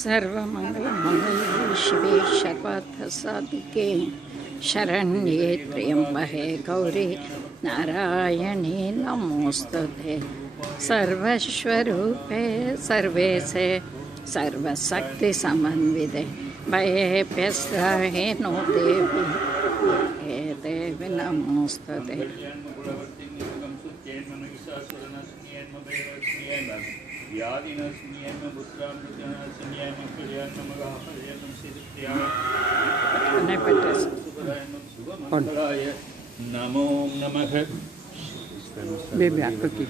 सर्वमंगलमंगले शिवे सर्वार्थसाधिके शरण्ये त्र्यंबके गौरी नारायणी नमोस्तुते। सर्वस्वरूपे सर्वेशे सर्वशक्ति समन्विते भयेभ्यस्त्राहि नो देवी हे देवी नमोस्तुते। नमो नमः। बेबी आपको की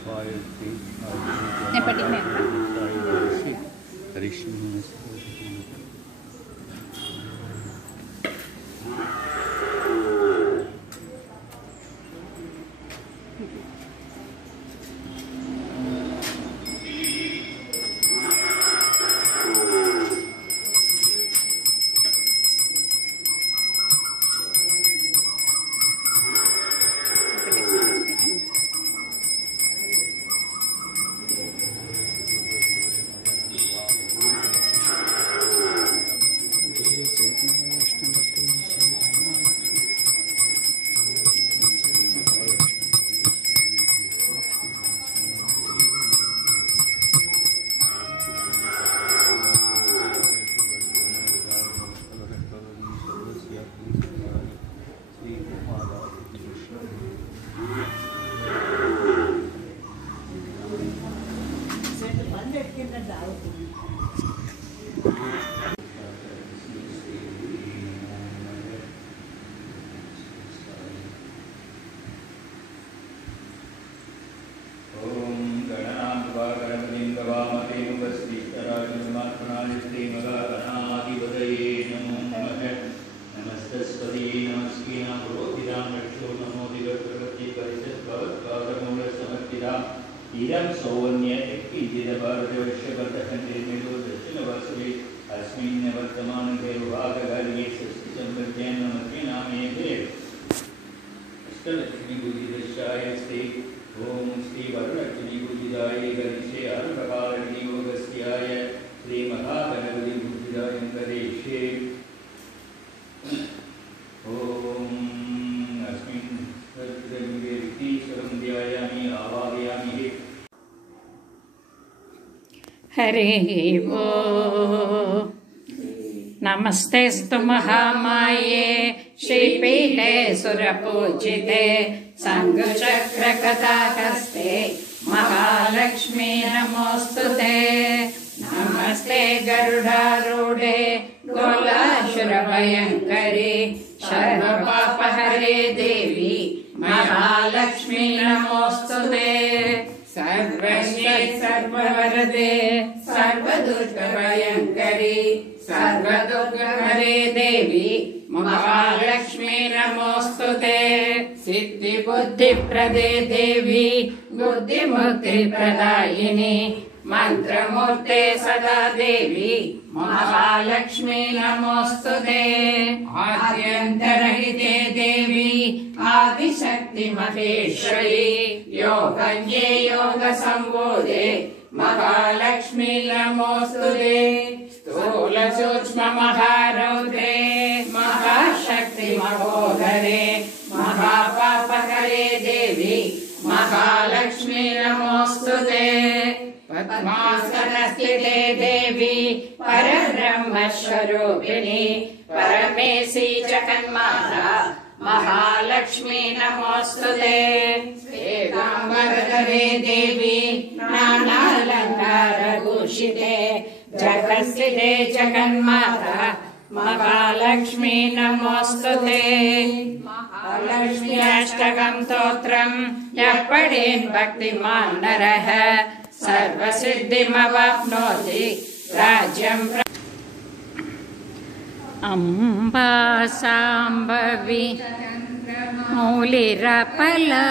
इदं सौवन्य भारतवर्षवर्धकन्तिर्मिलो दक्षिणवासुरे अस्मिन् वर्तमानके विभागकार्ये षष्टिसम्पद्येनमस्मिनामेते अष्टलक्ष्मीपूजितश्चाय श्री ओं श्री वरलक्ष्मीपूजिताय गणेशे अर्धकालविनियोगस्याय श्रीमहागणपतिपूजिताय गणेशे ओं अस्मिन् तद्रविगे विघ्नेश्वरं ध्यायामि आवाहयामि। हरि वो नमस्तेस्तु महामाये श्रीपीठे सुरपूजिते शङ्खचक्रगदाहस्ते महालक्ष्मी नमोस्तुते। नमस्ते गरुडारूढे गोलासुरभयङ्करी सर्वपापहरे देवी महालक्ष्मी नमोस्तुते। सर्वश्री सर्ववरदे सर्वदुर्गभयङ्करी सर्वदुर्गहरे देवी महालक्ष्मी नमोस्तुते। सिद्धिबुद्धिप्रदे देवी बुद्धिमुक्तिप्रदायिनी मंत्रमूर्ते सदा देवी महालक्ष्मी नमोस्तुते। आद्यन्तरहिते देवी आदिशक्ति महेश्वरी योगज्ञे योगसंबोधे महालक्ष्मी नमोस्तुते। स्थूल सूक्ष्म महारौद्रे महाशक्ति महोदरे महापापहरे देवी महालक्ष्मी नमोस्तुते। पद्मासनस्थिते देवी परब्रह्मस्वरूपिणी परमेशी जगन्माता महालक्ष्मी नमोस्तुते। श्वेताम्बरधरे देवी नानालङ्कारभूषिते जगत्स्थिते जगन्माता महालक्ष्मी नमोस्तुते। महालक्ष्मी अष्टकं स्तोत्रं यः पठेत् भक्तिमान् नरः सर्वसिद्धिमवाप्नोति राज्यं। अम्बा साम्बवी मूलिरफला